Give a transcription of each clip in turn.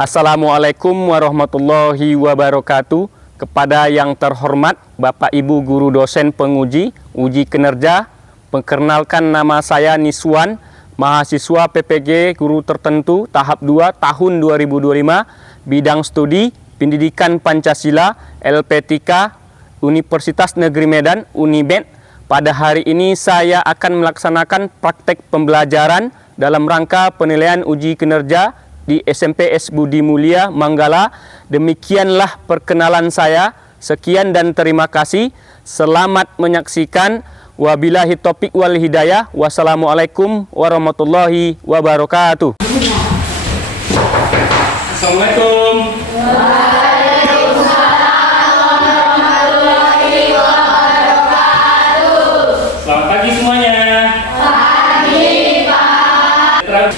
Assalamualaikum warahmatullahi wabarakatuh. Kepada yang terhormat Bapak Ibu Guru Dosen Penguji Uji Kinerja, perkenalkan nama saya Niswan, mahasiswa PPG Guru Tertentu tahap 2 tahun 2025, bidang studi Pendidikan Pancasila LP3 Universitas Negeri Medan Unimed. Pada hari ini saya akan melaksanakan praktek pembelajaran dalam rangka penilaian uji kinerja di SMP S Budi Mulia Manggala. Demikianlah perkenalan saya. Sekian dan terima kasih. Selamat menyaksikan. Wabillahi taufiq wal hidayah. Wassalamualaikum warahmatullahi wabarakatuh. Assalamualaikum. Waalaikumsalam warahmatullahi wabarakatuh. Selamat pagi semuanya. Pagi, Pak.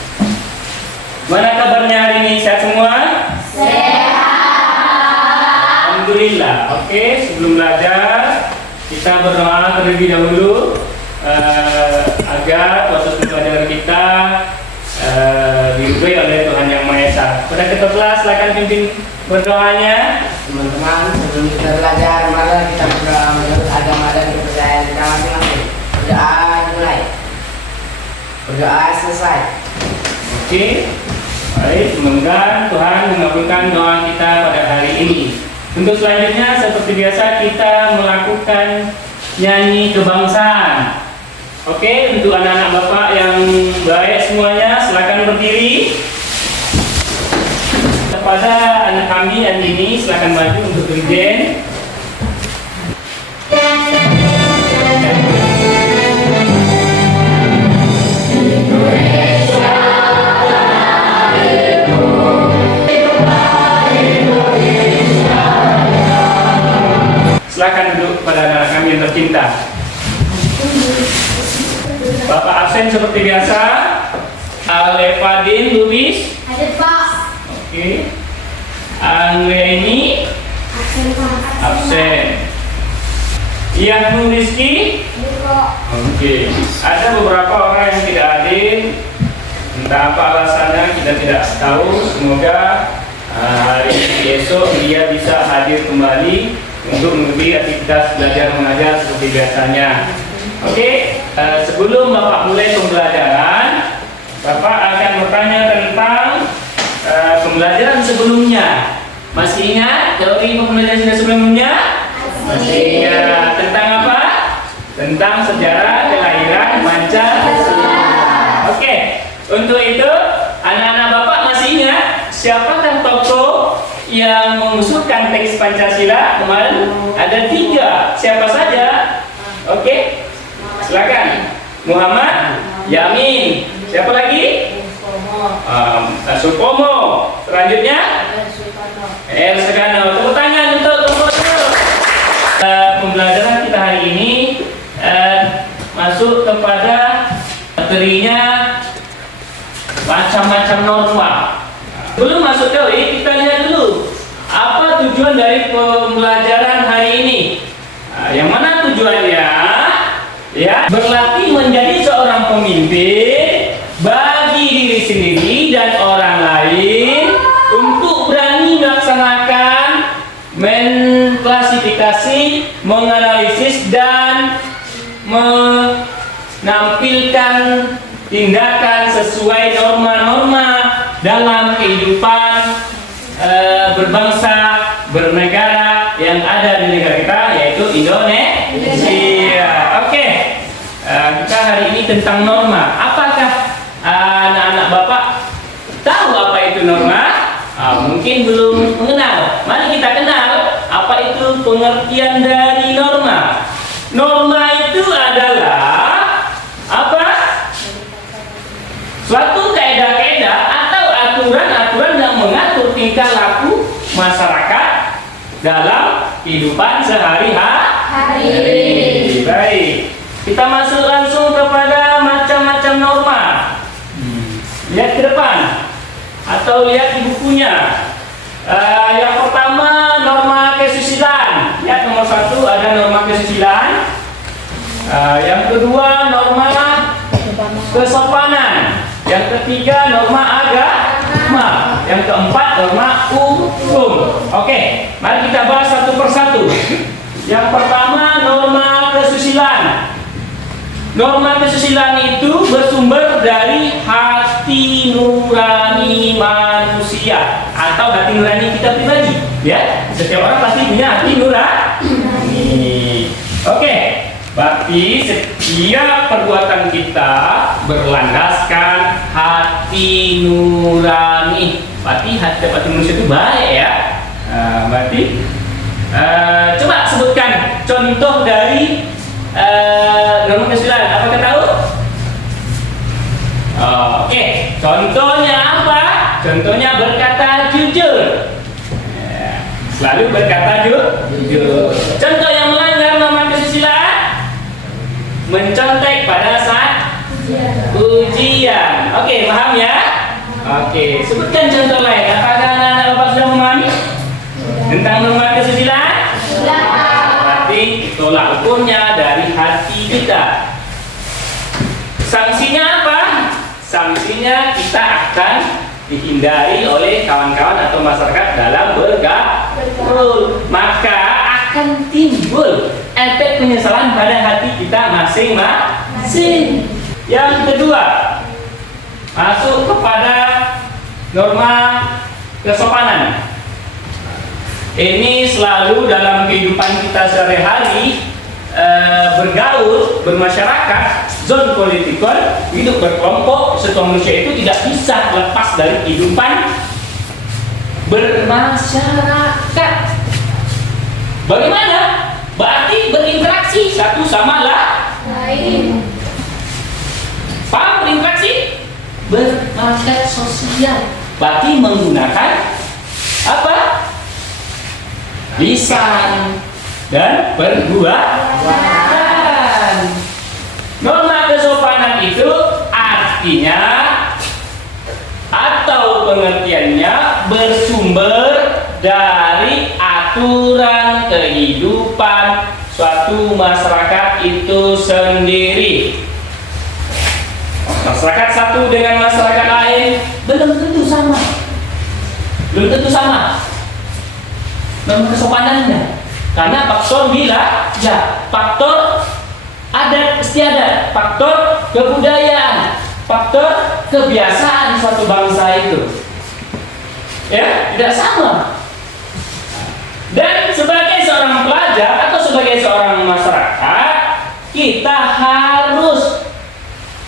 Mana kabarnya hari ini? Sehat semua? Sehat. Alhamdulillah. Oke, sebelum belajar kita berdoa terlebih dahulu agar proses pembelajaran kita diridhoi oleh Tuhan Yang Maha Esa. Pada ketua kelas silakan pimpin berdoanya. Teman-teman, sebelum kita belajar, mari kita berdoa menurut agama dan kepercayaan kita masing-masing. Berdoa dimulai. Berdoa selesai. Oke. Baik, semoga Tuhan mengabulkan doa kita pada hari ini. Untuk selanjutnya seperti biasa kita melakukan nyanyi kebangsaan. Oke, untuk anak-anak Bapak yang baik semuanya silakan berdiri. Kepada anak kami Andini silakan maju untuk dirjen. Silakan duduk pada anak kami yang tercinta. Bapak absen seperti biasa. Alefadin Lubis. Ada Pak. Oke. Anggreni absen. Ian Rizky. Oke. Ada beberapa orang yang tidak hadir. Entah apa alasannya kita tidak tahu. Semoga hari esok dia bisa hadir kembali untuk mengikuti aktivitas belajar mengajar seperti biasanya. Oke, sebelum Bapak mulai pembelajaran, Bapak akan bertanya tentang pembelajaran sebelumnya. Masih ingat teori pembelajaran sebelumnya? Masih ingat. Tentang apa? Tentang sejarah kelahiran Pancasila. Oke, untuk itu anak-anak Bapak masih ingat siapakah tokoh yang mengusulkan teks Pancasila kemarin? Ada 3. Siapa saja? Oke, silakan. Muhammad Yamin. Siapa lagi? Supomo. Selanjutnya El Segano. Tepuk tangan untuk tokohnya. Pembelajaran kita hari ini masuk kepada materinya macam-macam norma. Belum masuk teori, kita lihat dulu apa tujuan dari pembelajaran hari ini. Yang mana tujuannya? Ya, berlatih menjadi seorang pemimpin bagi diri sendiri dan orang lain untuk berani melaksanakan, mengklasifikasi, menganalisis dan menampilkan tindakan sesuai norma-norma dalam kehidupan berbangsa, bernegara yang ada di negara kita, yaitu Indonesia. Oke, kita hari ini tentang norma. Apakah anak-anak Bapak tahu apa itu norma? Mungkin belum mengenal. Mari kita kenal apa itu pengertian dari norma. Norma itu adalah apa? Suatu kaidah-kaidah atau aturan-aturan yang mengatur tingkah laku masyarakat dalam kehidupan sehari-hari. Baik, kita masuk langsung kepada macam-macam norma. Lihat ke depan atau lihat di bukunya. Yang pertama norma kesusilaan. Lihat nomor 1 ada norma kesusilaan. Yang kedua norma kesopanan. Yang ketiga norma agama. Yang keempat norma hukum. Oke, mari kita bahas satu persatu. Yang pertama norma kesusilaan. Norma kesusilaan itu bersumber dari hati nurani manusia atau hati nurani kita pribadi. Ya, setiap orang pasti punya hati nurani. Oke, berarti setiap perbuatan kita berlandaskan hati nurani. Berarti hati manusia itu baik ya. Berarti coba sebutkan contoh dari norma kesusilaan. Apakah tahu? Oke, contohnya apa? Contohnya berkata jujur. Selalu berkata jujur. Contoh yang melanggar norma kesusilaan, mencontek pada saat ujian. Oke, paham ya? Oke, sebutkan contoh lain. Apakah anak-anak Bapak sudah memahami tentang norma kesusilaan? Berarti tolak ukurnya dari hati kita. Sanksinya apa? Sanksinya kita akan dihindari oleh kawan-kawan atau masyarakat dalam bergaul. Maka akan timbul efek penyesalan pada hati kita masing-masing. Yang kedua, masuk kepada norma kesopanan. Ini selalu dalam kehidupan kita sehari-hari, bergaul, bermasyarakat, zon politikal, hidup berkelompok, setiap manusia itu tidak bisa lepas dari kehidupan bermasyarakat. Bagaimana? Berarti berinteraksi satu sama lain. Paham berinteraksi? Bermasyarakat sosial. Berarti menggunakan apa? Lisan dan perbuatan. Norma kesopanan itu artinya atau pengertiannya bersumber dari aturan kehidupan suatu masyarakat itu sendiri. Masyarakat satu dengan masyarakat lain belum tentu sama. Norma kesopanannya, karena faktor wilayah, faktor adat istiadat, faktor kebudayaan, faktor kebiasaan suatu bangsa itu, ya tidak sama. Dan sebagai seorang pelajar atau sebagai seorang masyarakat, kita harus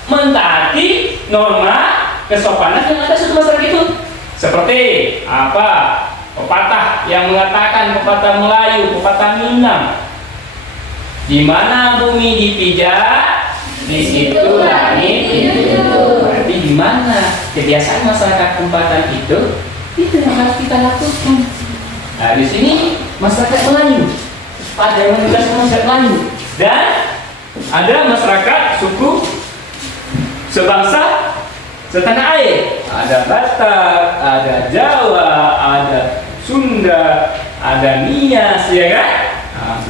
mentaati norma kesopanan yang ada suatu masyarakat itu. Seperti apa? Pepatah yang mengatakan, pepatah Melayu, pepatah Minang, di mana bumi dipijak, di situ langit dituju. Berarti di mana kebiasaan masyarakat tempatan itu yang harus kita lakukan. Nah, di sini masyarakat Melayu, ada yang menjelaskan masyarakat Melayu, dan ada masyarakat suku sebangsa setanah air. Ada Batak, ada Jawa, ada Sunda, ada Nias, ya kan? Nah,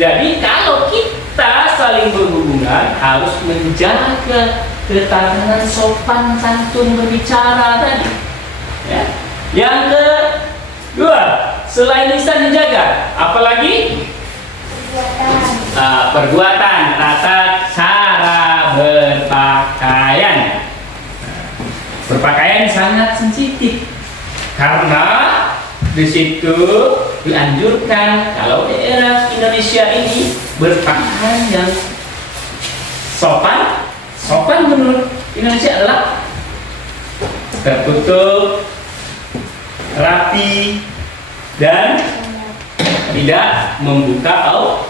jadi kalau kita saling berhubungan harus menjaga ketahanan sopan santun berbicara tadi. Ya. Yang kedua, selain lisan dijaga, apalagi? Perbuatan, tata cara berpakaian. Berpakaian sangat sensitif karena di situ dianjurkan kalau daerah Indonesia ini berpakaian yang sopan. Sopan menurut Indonesia adalah tertutup, rapi, dan tidak membuka aurat.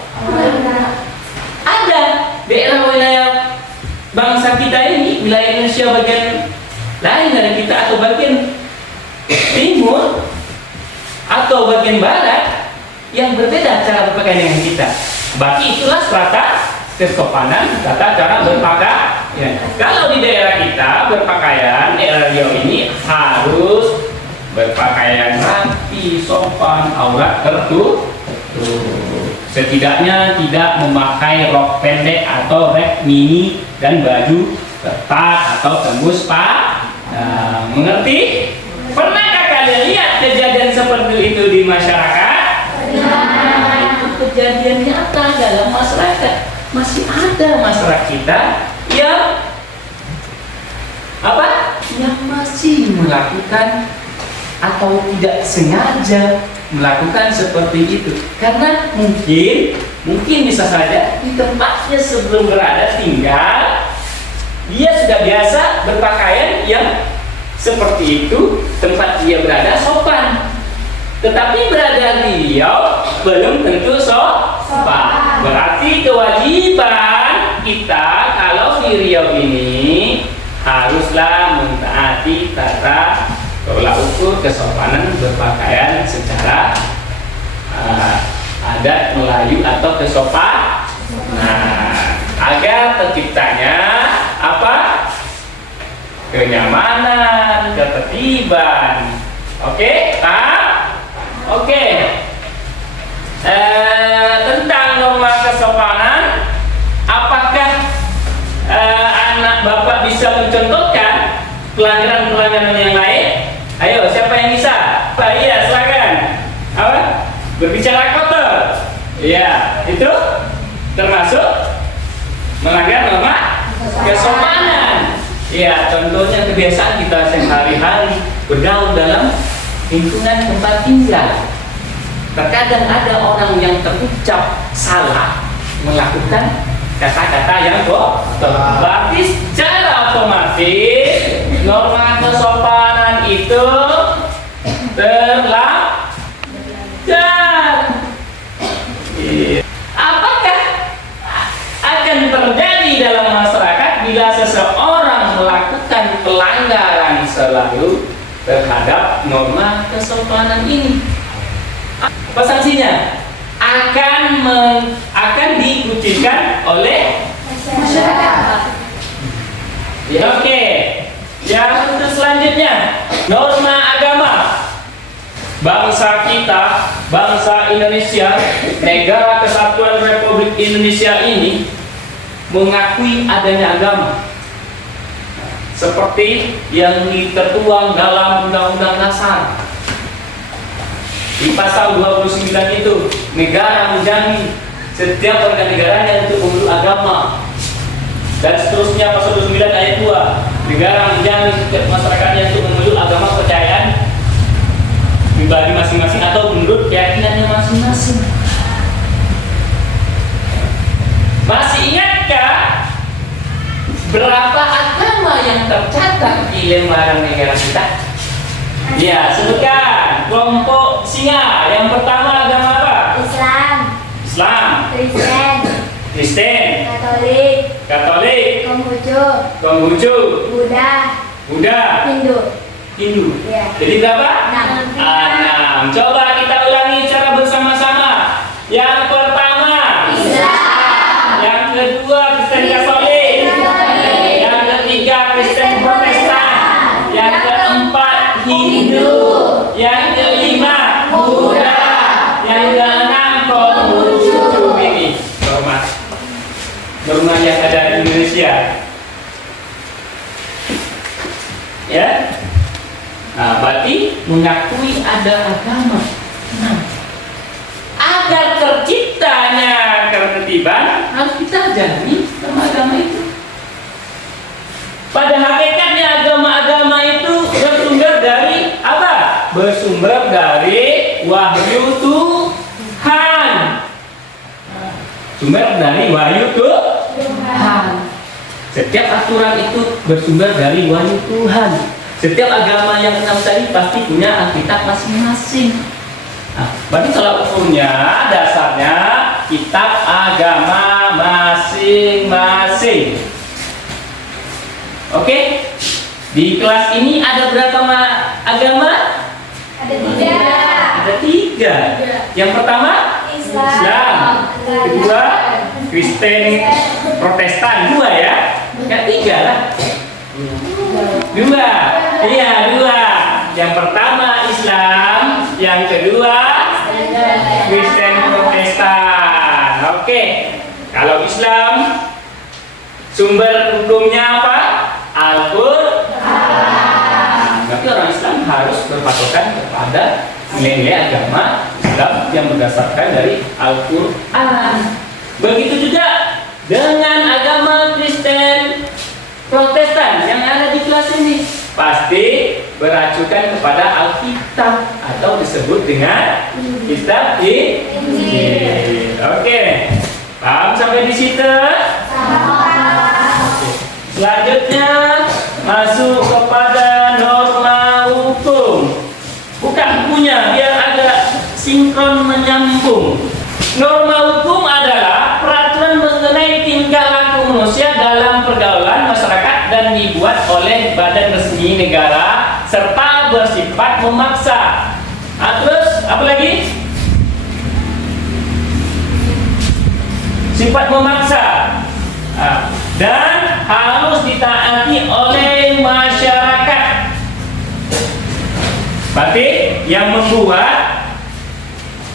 Ada daerah wilayah bangsa kita ini, wilayah Indonesia bagian lain dari kita, atau bagian timur atau bagian barat yang berbeda cara berpakaian dengan kita. Berarti itulah strata kesopanan, tata cara berpakaian. Ya. Kalau di daerah kita berpakaian, daerah Riau ini harus berpakaian rapi, sopan, aurat tertutup. Setidaknya tidak memakai rok pendek atau rok mini dan baju ketat atau tembus pak. Mengerti? Pernahkah kejadian seperti itu di masyarakat? Nah, itu kejadian nyata dalam masyarakat. Masih ada masyarakat kita yang apa? Yang masih melakukan atau tidak sengaja melakukan seperti itu. Karena mungkin bisa saja di tempatnya sebelum berada tinggal, dia sudah biasa berpakaian yang seperti itu, tempat dia berada sopan. Tetapi berada Riau belum tentu sopan. Berarti kewajiban kita kalau di Riau ini haruslah mentaati tata tolak ukur kesopanan berpakaian secara adat Melayu atau kesopanan. Nah, agar terciptanya apa? Kenyamanan, ketertiban. Oke, paham? Oke. Tentang norma kesopanan, apakah anak bapak bisa mencontohkan pelanggaran-pelanggaran yang lain? Ayo, siapa yang bisa? Pak, iya, silakan. Apa? Berbicara kotor. Iya, itu termasuk melanggar norma kesopanan. Iya, contohnya kebiasaan kita sehari-hari bergaul dalam lingkungan tempat tinggal. Terkadang ada orang yang terucap salah melakukan kata-kata yang kotor. Berarti secara otomatis norma kesopanan itu terlanggar. Apakah akan terjadi dalam masyarakat bila seseorang melakukan pelanggaran selalu terhadap norma kesopanan ini? Apa sanksinya? Akan dikucilkan oleh masyarakat. Ya, oke. Yang selanjutnya, norma agama. Bangsa kita, bangsa Indonesia, Negara Kesatuan Republik Indonesia ini mengakui adanya agama. Seperti yang tertuang dalam Undang-Undang Dasar. Di pasal 29 itu, negara menjamin setiap warga negaranya untuk memeluk agama. Dan seterusnya pasal 29 ayat 2, negara menjamin setiap masyarakatnya untuk memeluk agama kepercayaan pribadi masing-masing atau menurut keyakinannya masing-masing. Masih ingatkah berapa agama yang tercatat di lembaran negara kita? Ya, sebutkan. Kelompok singa. Yang pertama agama apa? Islam. Kristen. Katolik. Konghucu. Buddha. Hindu. Ya. Jadi berapa? 6. Coba kita ulangi secara bersama-sama. Yang pertama Islam. Yang kedua Kristen Katolik. Yang ketiga Kristen Protestan. Yang keempat Hindu. Yang kelima Buddha. Yang keenam Konghucu. Ini norma yang ada di Indonesia. Ya. Nah, berarti mengakui ada agama. Nah, agar terciptanya ketertiban harus kita jalani sama agama itu. Pada hakikatnya agama-agama itu bersumber dari apa? Bersumber dari wahyu Tuhan. Sumber dari wahyu Tuhan. Setiap aturan itu bersumber dari wahyu Tuhan. Setiap agama yang 6 tadi pasti punya Alkitab masing-masing. Nah, berarti kalau ukurnya dasarnya kitab agama masing-masing. Oke? Di kelas ini ada berapa agama? Ada 3. Ada 3. Yang pertama Islam. Kedua Kristen Protestan. 2 ya? Enggak 3 lah. 2. Iya, 2. Yang pertama Islam, yang kedua Kristen Protestan. Oke. Kalau Islam sumber hukumnya apa? Al-Qur'an. Berarti orang Islam harus berpatokan kepada nilai-nilai agama Islam yang berdasarkan dari Al-Quran. Begitu juga dengan agama Kristen Protestan yang ada di kelas ini, pasti beracukan kepada Alkitab atau disebut dengan Kitab Injil. Oke, paham sampai di situ? Selanjutnya masuk kepada norma hukum. Bukan punya, biar agak sinkron menyambung. Norma hukum adalah peraturan mengenai tingkah laku manusia dalam pergaulan masyarakat dan dibuat oleh badan resmi negara serta bersifat memaksa. Terus apa lagi? Sifat memaksa. Dan harus ditaati oleh masyarakat. Berarti yang membuat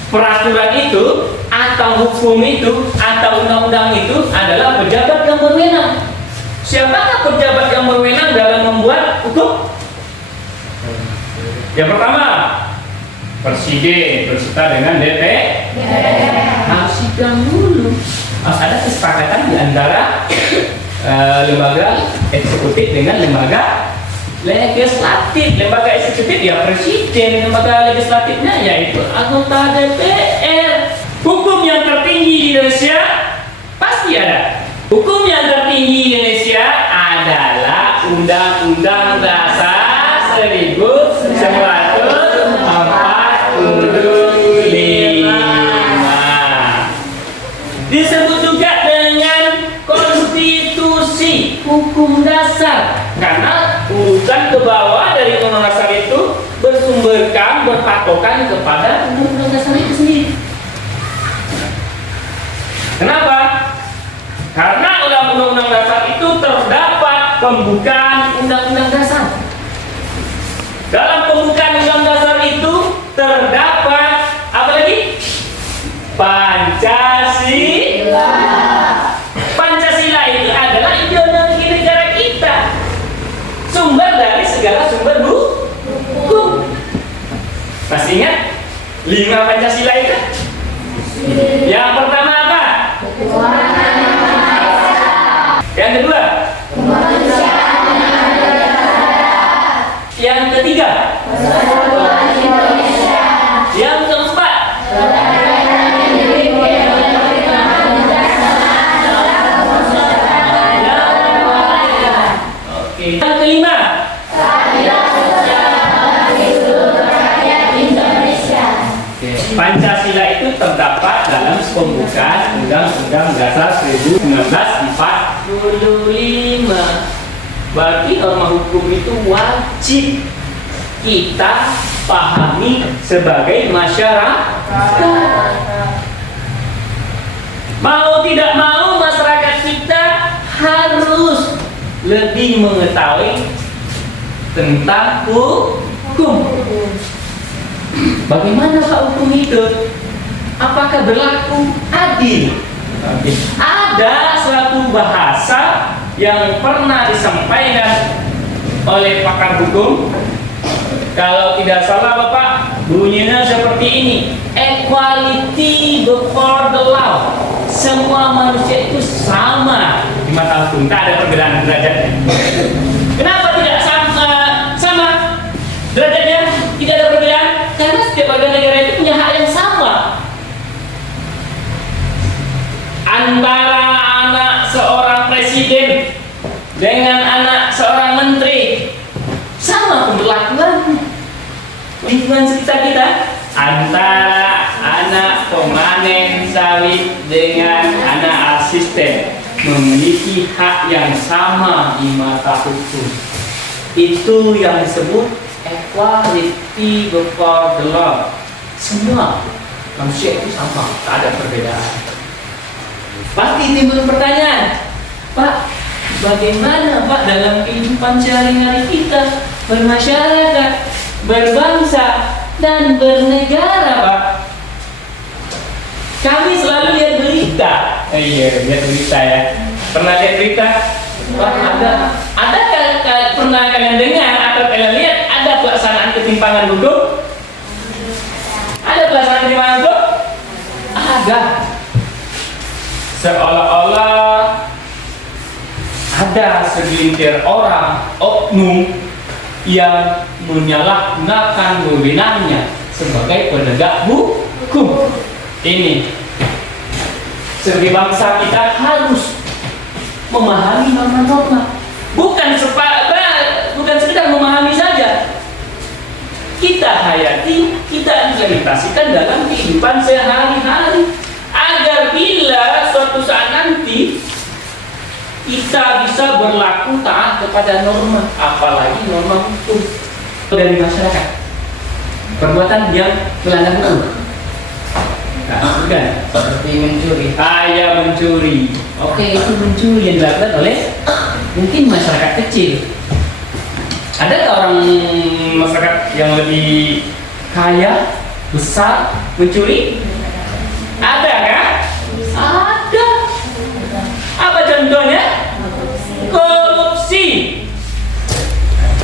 peraturan itu atau hukum itu atau undang-undang itu adalah pejabat yang berwenang. Siapakah pejabat yang berwenang dalam membuat hukum? Yang pertama, Presiden berserta dengan DPR. Harus sidang dulu. Harus ada kesepakatan di antara lembaga eksekutif dengan lembaga legislatif. Lembaga eksekutif ya presiden, lembaga legislatifnya yaitu anggota DPR. Hukum yang tertinggi di Indonesia pasti ada. Hukum yang tertinggi di Indonesia adalah Undang-Undang Dasar 1945. Disebut juga dengan konstitusi hukum dasar karena urutan ke bawah dari undang-undang dasar itu bersumberkan berpatokan kepada undang-undang dasar itu sendiri. Kenapa? Karena dalam undang-undang dasar itu terdapat pembukaan undang-undang dasar. Dalam pembukaan undang-undang dasar itu terdapat apa lagi? Pancasila. Pancasila itu adalah ideologi negara kita. Sumber dari segala sumber hukum. Masih ingat 5 Pancasila itu? Yang pertama apa? Yang kedua? Yang ketiga? Yang keempat? Yang kelima? Pancasila itu terdapat dalam pembukaan Undang-Undang Dasar 1945. Berarti norma hukum itu wajib kita pahami sebagai masyarakat. Mau tidak mau masyarakat kita harus lebih mengetahui tentang hukum. Bagaimana hukum itu? Apakah berlaku adil? Ada suatu bahasa yang pernah disampaikan oleh pakar hukum. Kalau tidak salah Bapak, bunyinya seperti ini: equality before the law. Semua manusia itu sama di mata hukum, tak ada perbedaan derajatnya. Kenapa tidak sama derajatnya? Tidak ada perbedaan karena setiap warga negara itu punya hak yang sama. Antara anak seorang presiden dengan anak seorang menteri sama pemberlakuan. Lingkungan sekitar kita, antara anak pemanen sawit dengan anak asisten memiliki hak yang sama di mata hukum. Itu yang disebut equality before the law. Semua manusia itu sama, tak ada perbedaan. Pasti timbul pertanyaan, Pak, bagaimana Pak dalam kehidupan sehari-hari kita bermasyarakat, berbangsa, dan bernegara, Pak? Kami selalu lihat berita. Iya, lihat berita ya. Pernah lihat berita? Pak, ada pernah kalian dengar atau kalian lihat ada pelaksanaan ketimpangan hukum? Ada pelaksanaan ketimpangan hukum? Ada. Seolah-olah ada segelintir orang, oknum, yang menyalahgunakan wewenangnya sebagai penegak hukum. Ini sebagai bangsa kita harus memahami norma-norma, bukan sekedar memahami saja. Kita hayati, kita implementasikan dalam kehidupan sehari-hari agar bila suatu saat nanti kita bisa berlaku taat kepada norma, apalagi norma hukum dari masyarakat. Perbuatan yang melanggar hukum. Nah, bukan Seperti mencuri. mencuri. Oke, itu mencuri yang dilakukan oleh mungkin masyarakat kecil. Adakah orang masyarakat yang lebih kaya, besar, mencuri? Ada kan? Ada. Apa contohnya? Korupsi.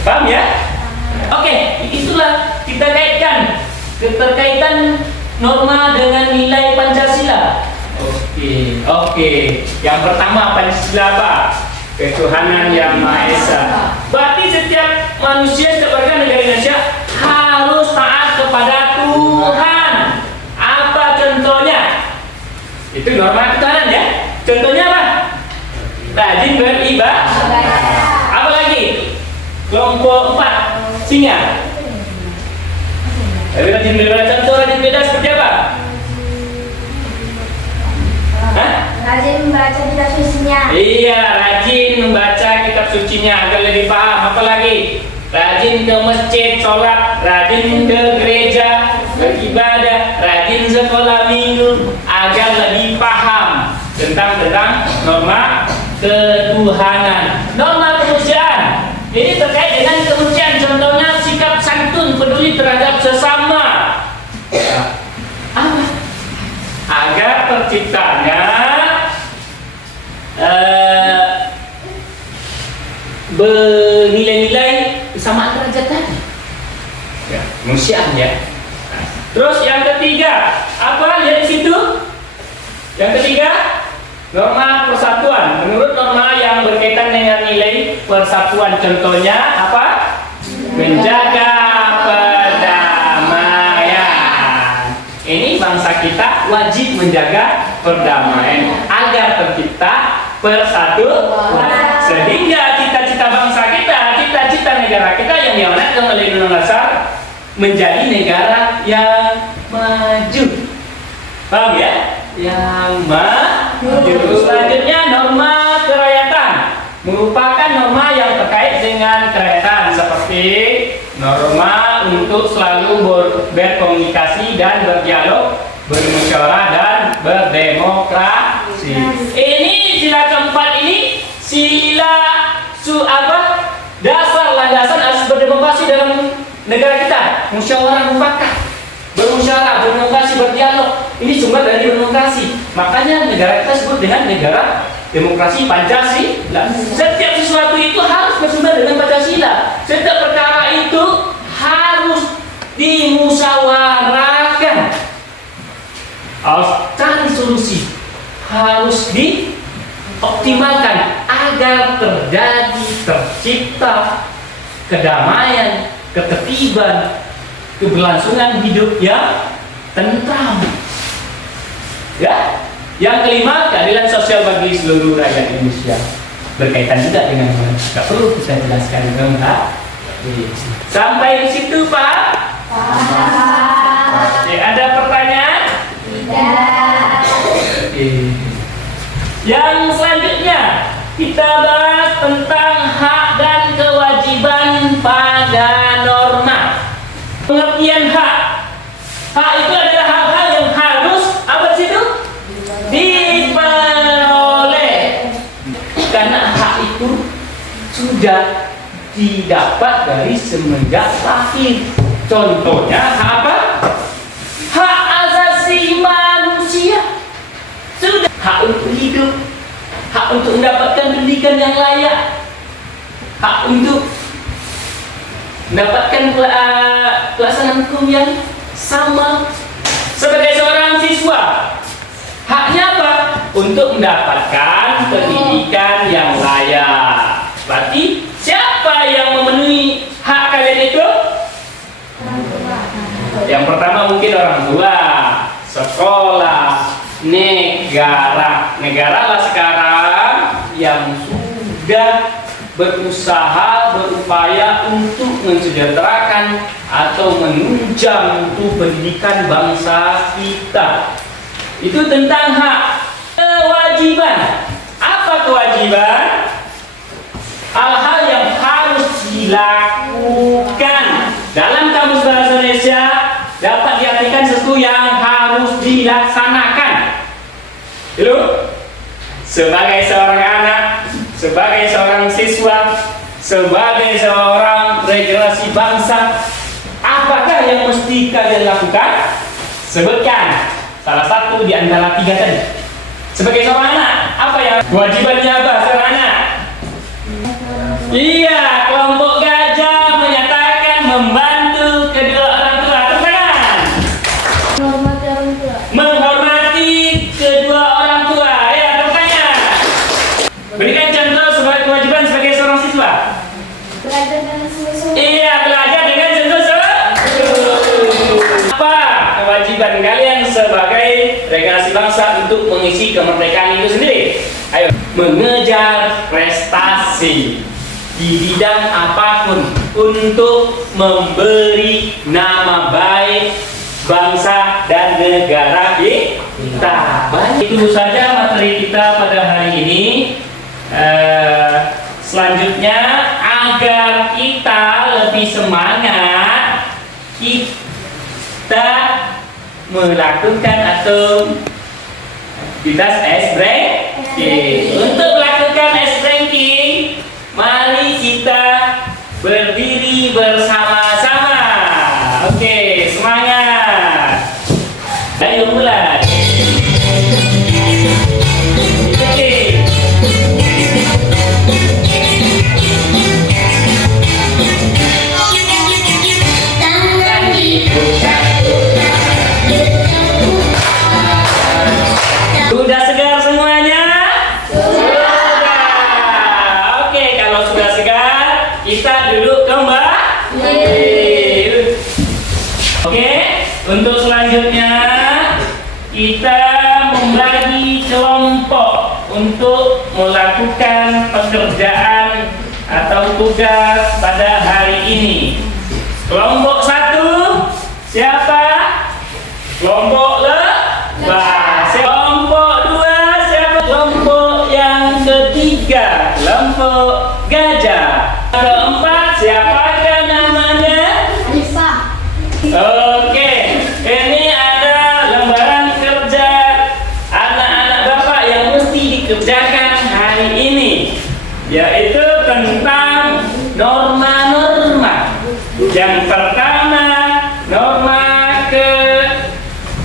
Paham ya? Oke, itulah kita kaitkan keterkaitan norma dengan nilai Pancasila. Oke. Yang pertama Pancasila apa? Ketuhanan Yang Maha Esa. Berarti setiap manusia, setiap warga negara Indonesia harus taat kepada Tuhan. Apa contohnya? Itu norma ketuhanan ya. Contohnya apa? Rajin beribadah. Apa lagi? Kelompok 4 singa. Rajin beribadah. Contoh rajin beribadah seperti apa? Hah? Rajin membaca kitab sucinya. Iya, rajin membaca kitab sucinya agar lebih paham. Apa lagi? Rajin ke masjid, sholat, rajin ke gereja, beribadah, rajin sekolah minggu agar lebih paham tentang norma ketuhanan. Norma kemanusiaan ini terkait dengan kemanusiaan. Contohnya sikap santun, peduli terhadap sesama. Apa? Agar terciptanya nilai-nilai kesamaan derajat tadi. Ya, kemanusiaan ya. Terus yang ketiga, apa? Lihat di situ. Yang ketiga, norma persatuan. Menurut norma yang berkaitan dengan nilai persatuan, contohnya apa? Menjaga perdamaian. Ini bangsa kita wajib menjaga perdamaian agar tercipta persatuan. Sehingga cita-cita bangsa kita, cita-cita negara kita yang diamanatkan oleh Undang-Undang Dasar menjadi negara yang maju. Paham ya? Yang maju. Selanjutnya norma kerakyatan merupakan norma yang terkait dengan kerakyatan, seperti norma untuk selalu berkomunikasi dan berdialog, bermusyawarah dan berdemokrasi. Ini sila keempat ini sila dasar landasan asas berdemokrasi dalam negara kita. Musyawarah mufakat, bermusyawarah, berdemokrasi, berdialog. Ini sumber dari demokrasi. Makanya negara kita sebut dengan negara demokrasi Pancasila. Setiap sesuatu itu harus bersumber dengan Pancasila. Setiap perkara itu harus dimusyawarahkan, harus cari solusi, harus dioptimalkan agar tercipta kedamaian, ketertiban, keberlangsungan hidup yang tentram. Ya, yang kelima, keadilan sosial bagi seluruh rakyat Indonesia. Berkaitan juga dengan tidak perlu kita jelaskan lengkap. Sampai di situ, Pak? Oke, ada pertanyaan? Tidak. Oke. Yang selanjutnya kita bahas tentang hak dan kewajiban pada norma. Pengertian hak. Hak itu adalah hal-hal yang harus apa sih itu? Diperoleh. Karena hak itu sudah didapat dari semenjak lahir. Contohnya hak apa? Hak asasi manusia. Sudah hak untuk hidup, hak untuk mendapatkan pendidikan yang layak, hak untuk mendapatkan mendapatkan pelaksanaan hukum yang sama sebagai seorang siswa. Haknya apa? Untuk mendapatkan pendidikan yang layak. Berarti siapa yang memenuhi hak kalian itu? Yang pertama mungkin orang tua, sekolah, negara. Negara lah sekarang yang sudah berusaha, berupaya untuk mensejahterakan atau menunjang untuk pendidikan bangsa kita. Itu tentang hak. Kewajiban. Apa kewajiban? Hal-hal yang harus dilakukan. Dalam Kamus Bahasa Indonesia dapat diartikan sesuatu yang harus dilaksanakan. Itu sebagai seorang anak, sebagai seorang siswa, sebagai seorang regenerasi bangsa, apakah yang mesti kalian lakukan? Sebutkan salah satu di antara 3 tadi. Sebagai seorang anak, apa yang kewajibannya apa seorang anak? Iya, kelompok gajah menyatakan membantu kedua orang tua. Tepuk tangan. Menghormati orang tua. Menghormati kedua orang tua. Ya, tepuk tangan. Berikan contoh sebagai kewajiban sebagai seorang siswa. Belajar dengan sungguh-sungguh. Iya, belajar dengan sungguh-sungguh. Apa kewajiban kalian sebagai regenerasi bangsa untuk mengisi kemerdekaan itu sendiri? Ayo, mengejar prestasi di bidang apapun untuk memberi nama baik bangsa dan negara kita. Baik, itu saja materi kita pada hari ini. Selanjutnya, agar kita lebih semangat, kita melakukan atau aktivitas ice breaking. Untuk melakukan ice breaking, mari kita berdiri bersama-sama. Oke, semangat. Ayo mulai. Oke. Tangan dibuka. Sudah segar semuanya? Sudah. Oke, kalau sudah segar, kita duduk kembali. Oke, untuk selanjutnya kita membagi kelompok untuk melakukan pekerjaan atau tugas pada hari ini. Kelompok 1, siapa? Kelompok lebah. Kelompok 2, siapa? Kelompok yang ketiga, kelompok gajah. Keempat, siapakah namanya? Alisa. Oke, ini ada lembaran kerja anak-anak bapak yang mesti dikerjakan hari ini, yaitu tentang norma-norma. Yang pertama, norma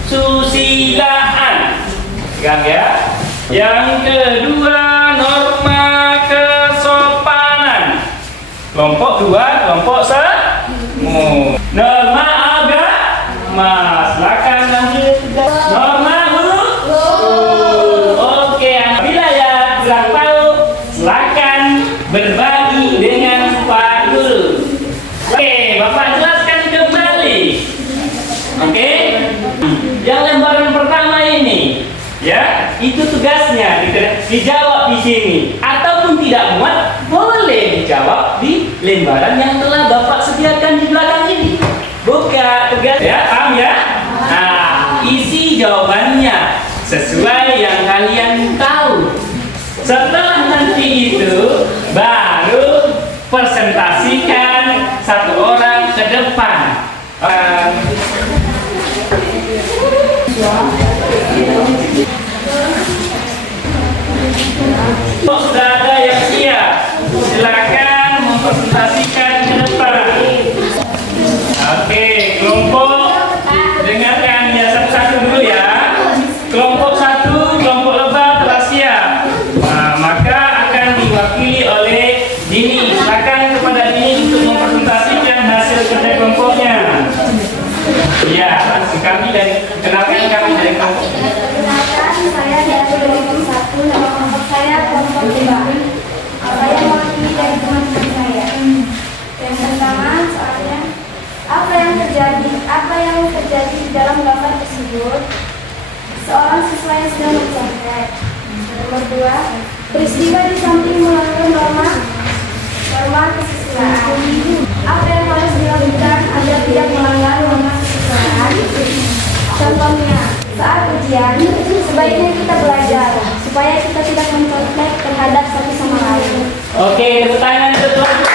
kesusilaan. Pegang ya. Yang kedua, norma kesopanan. Kelompok 2, kelompok 1. Norma agama. Silakan lanjut. Norma hukum. Oke, apabila ya kurang tahu, silakan berbagi dengan Pak Guru. Oke, Bapak jelaskan kembali. Oke. Yang lembaran pertama ini, ya, itu tugasnya dijawab di sini. Ataupun tidak muat, boleh dijawab di lembaran yang telah Bapak sediakan di belakang ini. Buka tugas, ya, paham ya? Nah, isi jawabannya sesuai yang kalian tahu. Setelah nanti itu, baru presentasikan satu orang ke depan. Sudah ada yang siap, silakan mempresentasikan ke depan. Oke, kelompok, dengarkan ya satu-satu dulu ya. Kelompok 1, kelompok lebah telah siap. Nah, maka akan diwakili oleh Dini. Silakan kepada Dini untuk mempresentasikan hasil kerja kami dan kenalkan kami dari kelompok. Perkenalkan, saya dari kelompok 1, nama kelompok saya kelompok 2. Saya mewakili dari teman-teman saya. Yang pertama, soalnya apa yang terjadi di dalam gambar tersebut? Seorang siswa yang sedang mencontek. Nomor 2, peristiwa di samping melanggar norma kesusilaan. Apa yang harus dilakukan agar tidak melanggar norma kesusilaan? Contohnya, saat ujian, sebaiknya kita belajar supaya kita tidak mencontek terhadap satu sama lain. Oke, tepuk tangan untuk kelompok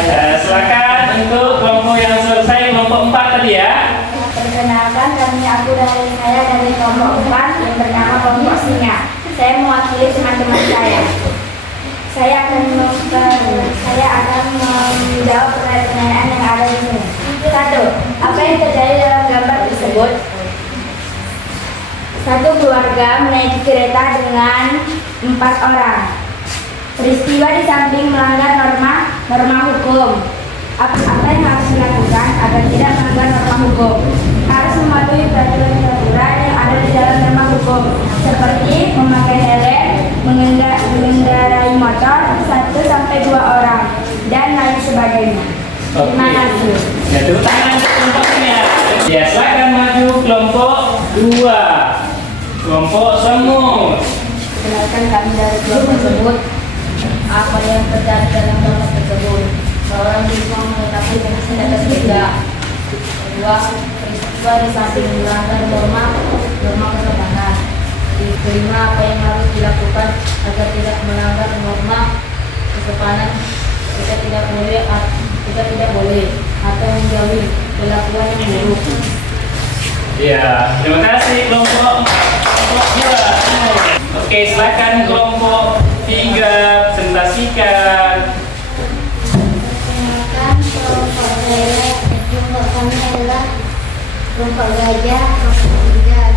1. Silakan untuk kelompok yang selesai, kelompok 4 tadi ya. Perkenalkan, saya dari kelompok 4 yang bernama kelompok Singa. Saya mewakili teman-teman saya. Saya akan menjawab pertanyaan yang ada di sini. 1. Apa yang terjadi dalam gambar tersebut? Satu keluarga menaiki kereta dengan 4 orang. Peristiwa di samping melanggar norma hukum. Apa yang harus dilakukan agar tidak melanggar norma hukum? Harus mematuhi peraturan yang ada di dalam norma hukum, seperti memakai helm, mengendarai motor 1-2 orang, dan lain sebagainya. Terima kasih. Ya, tepuk tangan untuk kelompoknya. Ya, silakan maju kelompok 2. Kelompok semut. Kenalkan, kami dari kelompok tersebut. Apa yang terjadi dalam kelompok tersebut? Seorang siswa mengetahui dengan senjata sepeda. Kedua, peristiwa di samping melanggar norma kesopanan. Kelima, apa yang harus dilakukan agar tidak melanggar norma kesopanan? Kita tidak boleh atau menjauhi perlakuan yang buruk. Ya, terima kasih kelompok 2. Oke, silakan kelompok 3 presentasikan. Perkenalkan, kelompok kami adalah kelompok gajah, kelompok 3.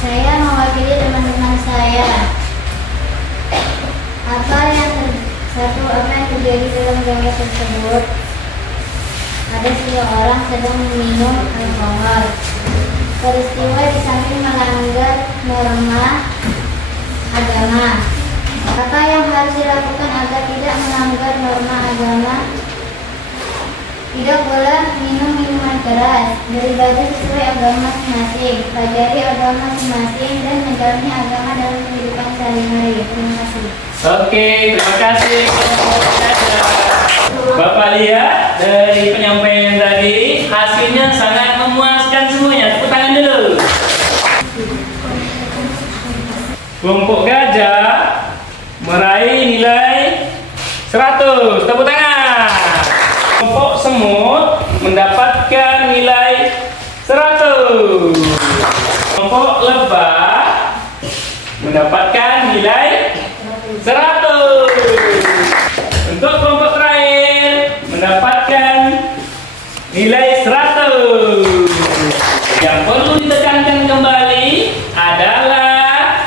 Saya mewakili teman-teman saya. Apa yang terjadi dalam gambar tersebut? Ada seseorang sedang minum alkohol. Peristiwa di samping melanggar norma agama. Apa yang harus dilakukan agar tidak melanggar norma agama? Tidak boleh minum minuman keras, beribadah sesuai agama masing-masing, pelajari agama masing-masing, dan menjalani agama dalam kehidupan sehari-hari. Terima kasih. Oke, terima kasih kelompok 3. Bapak lihat dari penyampaian tadi, hasilnya sangat memuaskan semuanya. Tepuk tangan dulu. Kelompok gajah meraih nilai 100. Tepuk tangan. Kelompok semut mendapatkan nilai 100. Kelompok lebah mendapatkan nilai 100. Untuk kelompok terakhir mendapatkan nilai 100. Yang perlu ditekankan kembali adalah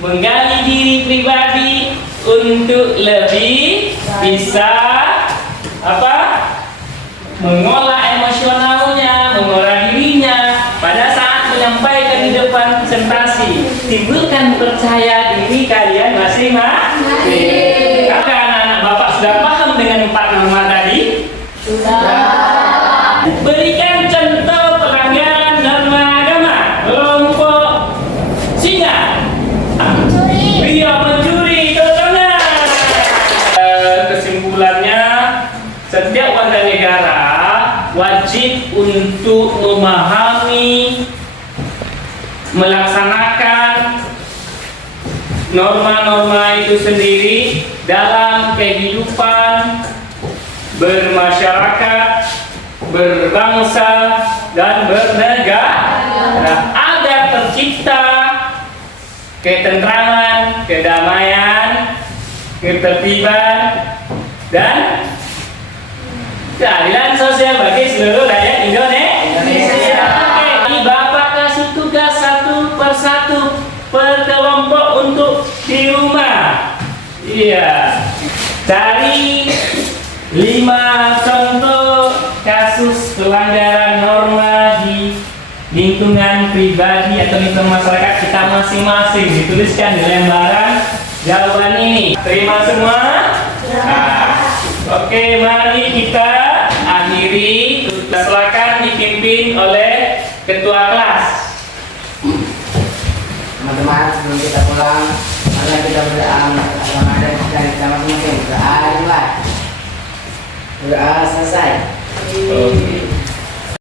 menggali diri pribadi untuk lebih bisa mengolah emosionalnya, mengolah dirinya pada saat menyampaikan di depan presentasi. Timbulkan percaya diri kalian masing-masing. Apakah anak-anak Bapak sudah paham dengan 4 norma tadi? Sudah. Berikan contoh pelanggaran norma agama. Kelompok singa. Mencuri. Contohnya. Kesimpulannya, setiap warga negara wajib untuk memahami, melaksanakan norma-norma itu sendiri dalam kehidupan bermasyarakat, berbangsa, dan bernegara agar tercipta ketentraman, kedamaian, ketertiban, dan keadilan sosial bagi seluruh rakyat Indonesia. Oke, Bapak kasih tugas 1 persatu per kelompok untuk di rumah. Iya. Cari 5 contoh pelanggaran norma di lingkungan pribadi atau lingkungan masyarakat kita masing-masing. Dituliskan di lembaran jawaban ini. Terima semua? Nah, oke, mari kita akhiri. Silakan dipimpin oleh ketua kelas. Teman-teman, sebelum kita pulang, mari kita berdoa agama dan kita masing-masing. Berdoa dimulai. Berdoa selesai. Oke.